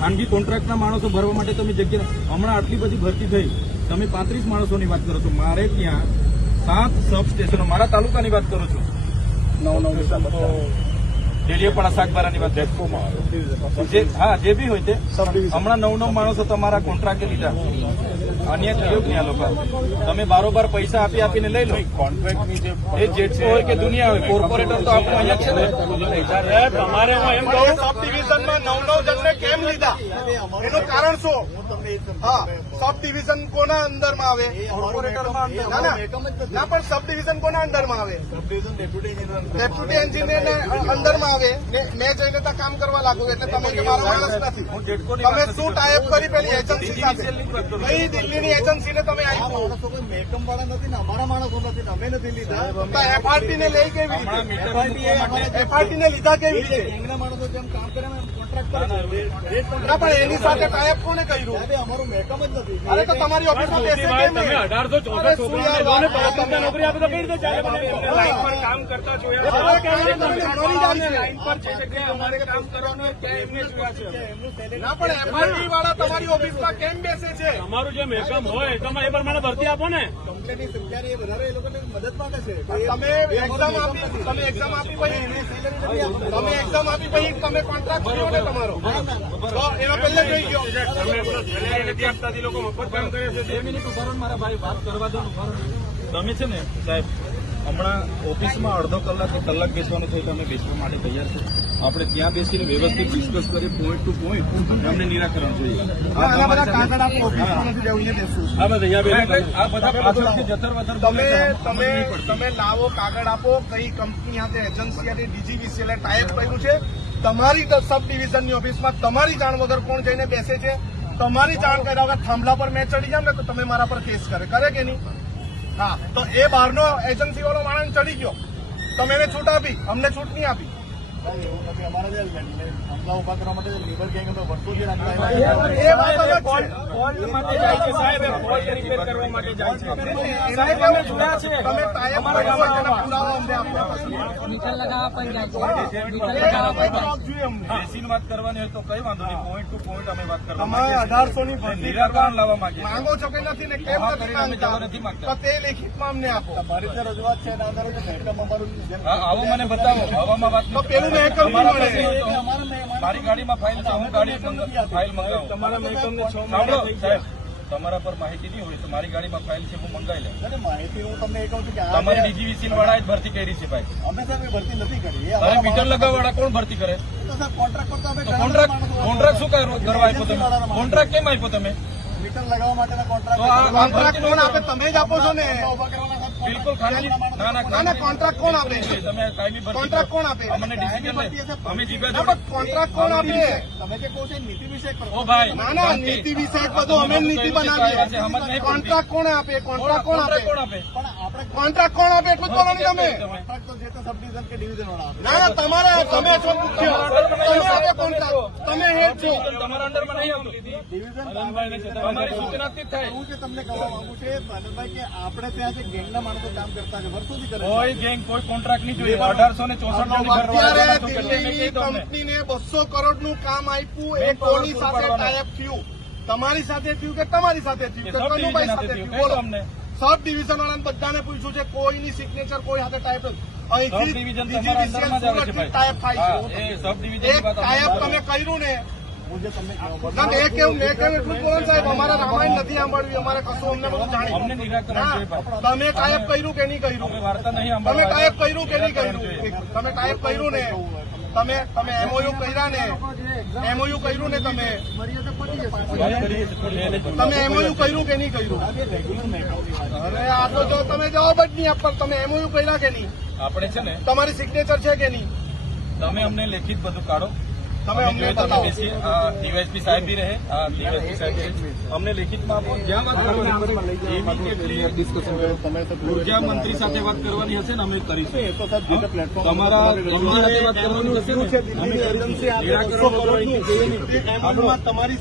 ખાનગી કોન્ટ્રાક્ટના માણસો ભરવા માટે તમે જગ્યા હમણાં આટલી બધી ભરતી થઈ, તમે 35 માણસોની વાત કરો છો. મારે ત્યાં 7 સબ સ્ટેશનો, મારા તાલુકાની વાત કરું છું, 9 ડેડિયાપાડા શાકબારાની વાત, હા જે બી હોય તે હમણાં 9 માણસો તમારા કોન્ટ્રાક્ટે લીધા. અન્ય થયો કે આ લોકો તમે બારોબાર પૈસા આપીને લઈ લો. કોન્ટ્રાક્ટની જે એ જેટકો હોય કે દુનિયા હોય, કોર્પોરેટર તો આપણું અહીંયા છે ને. તમારે હું એમ કહું, સબ ડિવિઝનમાં 9 જણને કેમ લીધા એનું કારણ શું? હા, સબ ડિવિઝન કોના અંદરમાં આવે? કોર્પોરેટરમાં. ના પણ સબ ડિવિઝન કોના અંદરમાં આવે? ડેપ્યુટી એન્જિનિયરના અંદરમાં આવે. મેં જઈને ત્યાં કામ કરવા લાગુ એટલે તમે કે મારો માણસ નથી. તમે શું ટાઈપ કરી પેલી એજન્સી સાથે? કઈ દિલ્હીની એજન્સીને તમે આપ્યું? મેકમ વાળા નથી ને અમારા માણસો નથી, અમે નથી લીધા. એફઆરટી ને લઈ કેવી રીતે? એફઆરટી ને લીધા કેવી રીતે? એમના માણસો જેમ કામ કરે કોન્ટ્રાક્ટ કરે. ના પણ એની સાથે ટાઈપ કોને કર્યું? અમારું મેકમ જ નથી. અરે તો તમારી ઓફિસમાં બેસે કેમ નહીં? 1864 છોકરાઓને નોકરી આપે તો કઈ રીતે ચાલે? લાઈન પર કામ કરતા જોયા છે. લાઈન પર જે જગ્યાએ અમારે કામ કરવાનું ત્યાં એમને જોયા છે. ના પણ એફઆરટી વાળા તમારી ઓફિસમાં કેમ બેસે છે? અમારું જે મેકમ હોય તમે એ પ્રમાણે ભરતી આપો ને. કંપનીની સંખ્યા એ વધારે એ લોકોને મદદ માંગે છે. તમે એક્ઝામ આપી પછી તમે એક્ઝામ આપી પછી તમે કોન્ટ્રાક્ટ કર્યો ને તમારો, તો એનો પહેલે જોઈ ગયો. લોકો મફત કામ કરે છે. 2 મિનિટ ઉભા રહો મારા ભાઈ, વાત કરવા દો. તમે છે ને સાહેબ, હમણાં ઓફિસમાં અડધો કલાક કે કલાક બેસવાનું થયું, તમે બેસવા માટે તૈયાર છો? આપણે ત્યાં બેસીને વ્યવસ્થિત ડિસ્કસ કરી પોઈન્ટ ટુ પોઈન્ટ અમને નિરાકરણ જોઈએ. આના બધા કાગળ આપો, ઓફિસમાં નથી જવું, અહીંયા બેસવું. આ બધા પાછળથી જતર-વતર તમે લાવો, કાગળ આપો, કઈ કંપની સાથે એજન્સી સાથે ડીજીવીસીએલ ટાઈપ કર્યું છે. તમારી સબ ડિવિઝનની ઓફિસમાં તમારી જાણ વગર કોણ જઈને બેસે છે? તમારી જાણ કર્યા વગર થાંભલા પર મેં ચડી જાવ ને તો તમે મારા પર કેસ કરે કે નહીં? હા, તો એ બહારનો એજન્સી વાળો માણસ ચડી ગયો, તમે એને છૂટ આપી, અમને છૂટ નહીં આપી. અમારા જે હમલા ઉભા કરવા માટે લેબર ગેંગ અમે વર્ષોથી એ વાત અલગ છે. સાહેબ, અમે જોયા છે. તમે ટાઈપ કર્યો હોય તેના પુરાવા અમને આપો. બેસીને વાત કરવાની હોય તો કઈ વાંધો નહીં, પોઈન્ટ ટુ પોઈન્ટ અમે વાત કરવા તમારે 1800ની ભરતી નિરાકરણ લાવવા માંગીએ. માંગો છો કે નથી ને કેમ નથી માંગતા? તો તે લેખિતમાં અમને આપો. મારી ત્યાં રજૂઆત છે એના આધારે મેકમ અમારું આવો મને બતાવો. હવામાં વાત તો પેલું મેકમ મળે. મારી ગાડીમાં ફાઇલ છે, હું ગાડી ફાઇલ મંગાવું. તમારા મેકમને 6 સાંભળો સાહેબ, તમારા પર માહિતી નહીં હોય તો મારી ગાડીમાં ફાઇલ છે, હું મંગાવી લઉં. માહિતી હું તમને એ કહું છું કે તમારી ડીજીવીસી વાળા જ ભરતી કરી છે ભાઈ. અમે સાહેબ ભરતી નથી કરી. અરે મીટર લગાવવાળા કોણ ભરતી કરે? કોન્ટ્રાક્ટ કરતા અમે કોન્ટ્રાક્ટ શું કરવા આપ્યો તમે? કોન્ટ્રાક્ટ કેમ આપ્યો તમે? મીટર લગાવવા માટેના કોન્ટ્રાક્ટ કોણ આપે? તમે જ આપો છો ને. બિલકુલ ખાનગી. ના, કોન્ટ્રાક્ટ કોણ આપે? તમે કાયમી ભરતી કોન્ટ્રાક્ટ કોણ આપે? અમને ડિસિઝન અમે જીગા ના, પણ કોન્ટ્રાક્ટ કોણ આપે? તમે જે કહો છો નીતિ વિષય ઓ ભાઈ, ના, નીતિ વિષયક બધું અમે નીતિ બનાવીએ. કોન્ટ્રાક્ટ કોણ આપે? કોન્ટ્રાક્ટ કોણ આપે? કોણ આપે? પણ આપણે કોન્ટ્રાક્ટ કોણ આપે એટલું જ બોલો ને તમે. કોન્ટ્રાક્ટ તો જે તે સબ ડિવિઝન કે ડિવિઝન વાળા આપે. ના, તમારે તમે છો મુખ્ય, તમે આપે કોન્ટ્રાક્ટ, તમે હેડ છો. તમારા અંડરમાં નહીં આવતું. ડિવિઝન તમારી સૂચનાથી જ થાય. હું જે તમને કહેવા માંગુ છું આનંદભાઈ કે આપણે ત્યાં જે ગેંગના માણસો કામ કરતા છે વર્ષોથી કરે કોઈ ગેંગ કોઈ કોન્ટ્રાક્ટ નહીં જોઈએ. 1864 અત્યારે દિલ્હીની કંપનીને 200 કરોડનું કામ આપ્યું, એ કોની સાથે ટાઈપ થયું? તમારી સાથે થયું કે તમારી સાથે થયું કે કનુભાઈ સાથે થયું? બોલો અમને. સબ ડિવિઝન વાળાને બધાને પૂછ્યું છે, કોઈની સિગ્નેચર કોઈ સાથે ટાઈપ અહીંથી ટાઈપ થાય છે. એક ટાઈપ તમે કર્યું ને. હું જે તમને ના, મેં કેવું એટલું બોલો સાહેબ, અમારા રામાયણ નથી સાંભળવી, અમારે કશું અમને બધું જાણી. તમે ટાઈપ કર્યું કે નહીં કર્યું? તમે ટાઈપ કર્યું કે નહીં કર્યું? તમે ટાઈપ કર્યું ને, તમે એમઓયુ કર્યા ને, એમઓયુ કર્યું ને, તમે એમઓયુ કર્યું કે નહીં કર્યું? અરે આ તો જો તમે જવાબ જ નહીં આપતા, તમે એમઓયુ કર્યા કે નહીં? આપણે છે ને તમારી સિગ્નેચર છે કે નહીં? તમે અમને લેખિત બધું કાઢો. તમે અમને બતાવો. ડીવાયએસપી સાહેબ બી રહે, ડીવાયએસપી સાહેબ અમને લેખિતમાં આપો. જ્યાં વાત કરવાની ઉર્જા મંત્રી સાથે વાત કરવાની હશે ને અમે કરીશું. તમારા ગંભીર સાથે વાત કરવાની હશે ને અમે કરીશું. તમારી